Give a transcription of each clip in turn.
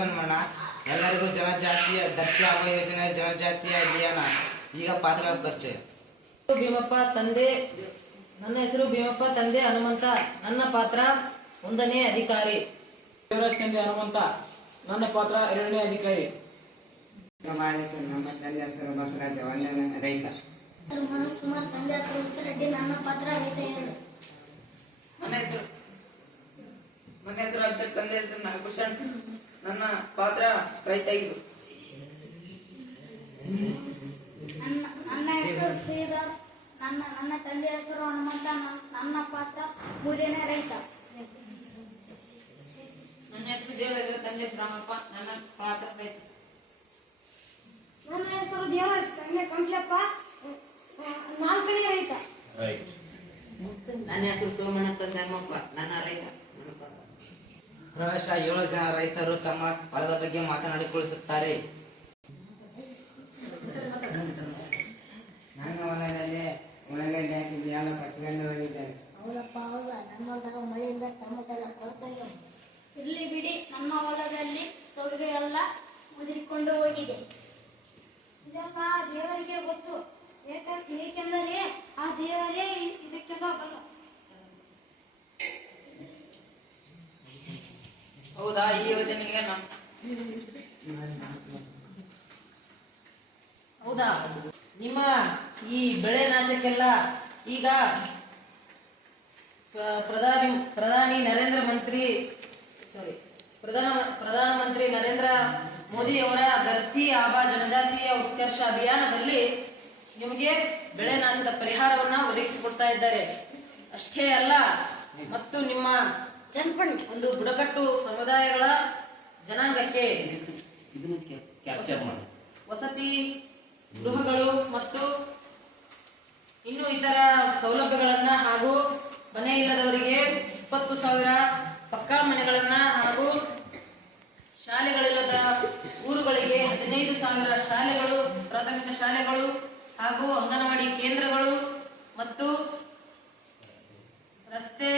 ಸನ್ಮಾನ ಎಲ್ಲರಿಗೂ ಜನಜಾತಿಯ ಧರ್ತಿ ಆಬ ಯೋಜನೆ ಜನಜಾತಿಯ ಅಭಿಯಾನ ಈಗ ಪಾತ್ರಗಳ ಪರಿಚಯ. ಭೀಮಪ್ಪ ತಂದೆ. ನನ್ನ ಹೆಸರು ಭೀಮಪ್ಪ ತಂದೆ ಹನುಮಂತ. ನನ್ನ ಪಾತ್ರ 1ನೇ ಅಧಿಕಾರಿ. ದೇವರಾಜ್ ತಂದೆ ಹನುಮಂತ. ನನ್ನ ಪಾತ್ರ 2ನೇ ಅಧಿಕಾರಿ. ನಮ್ಮ ತಂದೆ ಹೆಸರು ಬಸವರಾಜ 1ನೇ ರೈತ. ಮನೋಜ್ ಕುಮಾರ್ ತಂದೆ ಹೆಸರು ಹುಚ್ಚರೆಡ್ಡಿ. ನನ್ನ ಪಾತ್ರ ರೈತ 2. ನನ್ನ ಹೆಸರು ಅಭಿಷೇಕ್ ತಂದೆ ಹೆಸರು ನಾಗಭೂಷಣ್. ನನ್ನ ಪಾತ್ರ ರೈತ 5. ನನ್ನ ಹೆಸರು ಶ್ರೀಧರ್. ನನ್ನ ತಂದೆ ಹೆಸರು ಹನುಮಂತ. ನನ್ನ ಪಾತ್ರ 3ನೇ ರೈತ. ನನ್ನ ಹೆಸರು ದೇವರಾಜ ತಂದೆ ರಾಮಪ್ಪ. ನನ್ನ ಪಾತ್ರ ರೈತ. ನನ್ನ ಹೆಸರು ದೇವರಾಜ್ ತಂದೆ ಕಂಪ್ಲಪ್ಪ. 4ನೇ ರೈತ. ನನ್ನ ಹೆಸರು ಸೋಮಣ್ಣ ತಂದೆ ಹನುಮಪ್ಪ. ನನ್ನ ರೈತ. ಪ್ರವೇಶ 7 ಜನ ರೈತರು ತಮ್ಮ ಹೊಲದ ಬಗ್ಗೆ ಮಾತನಾಡಿಕೊಳ್ಳುತ್ತಾರೆ. ನನ್ನ ಹೊಲದಲ್ಲಿ ಉಳ್ಳಾಗಡ್ಡಿ ಹಾಕಿದ್ದು ಎಲ್ಲ ಕಟ್ಕೊಂಡು ಹೋಗಿದ್ದಾರೆ. ಹೌದಪ್ಪ ಹೌದಾ, ನಮ್ಮ ಹೊಲದಾಗ ಮಳೆಯಿಂದ ಟೊಮೆಟೊ ಕೊಳತೋಗ್ಯಾವ. ಇರ್ಲಿ ಬಿಡಿ, ನಮ್ಮ ಹೊಲದಲ್ಲಿ ತೊಗರಿ ಎಲ್ಲ ಮುದಿರಿಕೊಂಡು ಹೋಗಿದೆ. ಇದಪ್ಪ ದೇವರಿಗೆ ಗೊತ್ತು. ಏಕೆಂದರೆ ಆ ದೇವರೇ ಇದಕ್ಕೆಲ್ಲ ಬಲ್ಲ. ಹೌದಾ, ಈ ಯೋಜನೆಗೆ ಹೌದಾ, ನಿಮ್ಮ ಈ ಬೆಳೆ ನಾಶಕ್ಕೆಲ್ಲ ಈಗ ಪ್ರಧಾನಮಂತ್ರಿ ನರೇಂದ್ರ ಮೋದಿ ಅವರ ಧರ್ತಿ ಆಬಾ ಜನಜಾತಿಯ ಉತ್ಕರ್ಷ ಅಭಿಯಾನದಲ್ಲಿ ನಿಮಗೆ ಬೆಳೆ ನಾಶದ ಪರಿಹಾರವನ್ನ ಒದಗಿಸಿಕೊಡ್ತಾ ಇದ್ದಾರೆ. ಅಷ್ಟೇ ಅಲ್ಲ, ಮತ್ತು ನಿಮ್ಮ ಒಂದು ಬುಡಕಟ್ಟು ಸಮುದಾಯಗಳ ಜನಾಂಗಕ್ಕೆ ವಸತಿ ಗೃಹಗಳು ಮತ್ತು ಇನ್ನು ಇತರ ಸೌಲಭ್ಯಗಳನ್ನ ಹಾಗೂ ಮನೆ ಇಲ್ಲದವರಿಗೆ 20,000 ಪಕ್ಕಾ ಮನೆಗಳನ್ನ ಹಾಗೂ ಶಾಲೆಗಳಿಲ್ಲದ ಊರುಗಳಿಗೆ 15,000 ಶಾಲೆಗಳು, ಪ್ರಾಥಮಿಕ ಶಾಲೆಗಳು ಹಾಗೂ ಅಂಗನವಾಡಿ ಕೇಂದ್ರಗಳು ಮತ್ತು ರಸ್ತೆ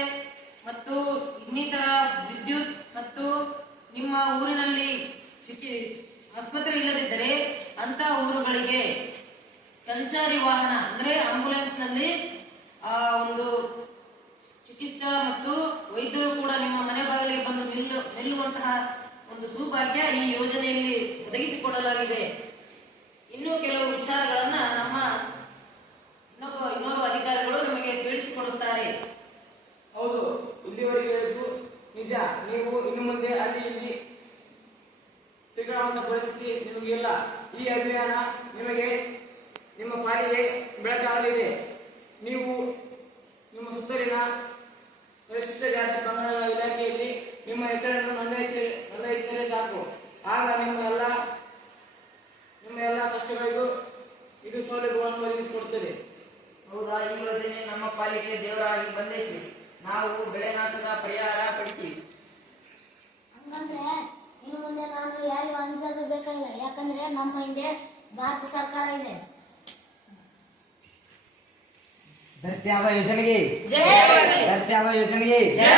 ಮತ್ತು ಇನ್ನಿತರ ವಿದ್ಯುತ್ ಮತ್ತು ನಿಮ್ಮ ಊರಿನಲ್ಲಿ ಆಸ್ಪತ್ರೆ ಇಲ್ಲದಿದ್ದರೆ ಅಂತ ಊರುಗಳಿಗೆ ಸಂಚಾರಿ ವಾಹನ ಅಂದ್ರೆ ಆಂಬುಲೆನ್ಸ್ ನಲ್ಲಿ ಒಂದು ಚಿಕಿತ್ಸಾ ಮತ್ತು ವೈದ್ಯರು ಕೂಡ ನಿಮ್ಮ ಮನೆ ಬಾಗಿಲಿಗೆ ಬಂದು ನಿಲ್ಲುವಂತಹ ಒಂದು ಸೌಭಾಗ್ಯ ಈ ಯೋಜನೆಯಲ್ಲಿ ಒದಗಿಸಿಕೊಡಲಾಗಿದೆ. ಇನ್ನೂ ಕೆಲವು ವಿಚಾರಗಳನ್ನ ನಮ್ಮ ಇನ್ನೋರ್ವ ಅಧಿಕಾರಿಗಳು ನಿಮಗೆ ತಿಳಿಸಿಕೊಡುತ್ತಾರೆ. ಹೌದು, ಇಲ್ಲಿವರೆಗೆ ಹೇಳಿದ್ದು ನಿಜ. ನೀವು ಇನ್ನು ಮುಂದೆ ಅಲ್ಲಿ ಇಲ್ಲಿ ತಿರುಗಾಡುವಂತ ಪರಿಸ್ಥಿತಿ ನಿಮಗಿಲ್ಲ. ಈ ಅಭಿಯಾನ ನಿಮಗೆ ನಿಮ್ಮ ಪಾಲಿಗೆ ಬೆಳಕಾಗಲಿದೆ. ನೀವು ನಿಮ್ಮ ಸುತ್ತಲಿನ ಪರಿಶಿಷ್ಟ ಜಾತಿ ಪಂಗಡಗಳ ಇಲಾಖೆಯಲ್ಲಿ ನಿಮ್ಮ ಹೆಸರನ್ನು ನೋಂದಾಯಿಸಿದರೆ ಸಾಕು. ಆಗ ನಿಮ್ಮ ಎಲ್ಲ ಕಷ್ಟಗಳಿಗೂ ಇದು ಸೌಲಭ್ಯವನ್ನು ಒದಗಿಸಿಕೊಡುತ್ತದೆ. ಹೌದಾ, ಈ ಯೋಜನೆ ನಮ್ಮ ಪಾಲಿಗೆ ದೇವರಾಗಿ ಬಂದೈತಿ. ನಾವು ಬೆಳೆ ನಾಶದ ಪರಿಹಾರ ಪಡಿತೀವಿ. ಹಂಗಂದ್ರೆ ಇನ್ನು ಮುಂದೆ ನಾನು ಯಾರಿಗೂ ಅಂಜೋದು ಬೇಕಾಗಿಲ್ಲ. ಯಾಕಂದ್ರೆ ನಮ್ಮ ಹಿಂದೆ ಭಾರತ ಸರ್ಕಾರ ಇದೆ. ಧರ್ತಿ ಆಬ ಯೋಜನೆಗೆ ಜೈ. ಧರ್ತಿ ಆಬ ಯೋಜನೆಗೆ ಜೈ.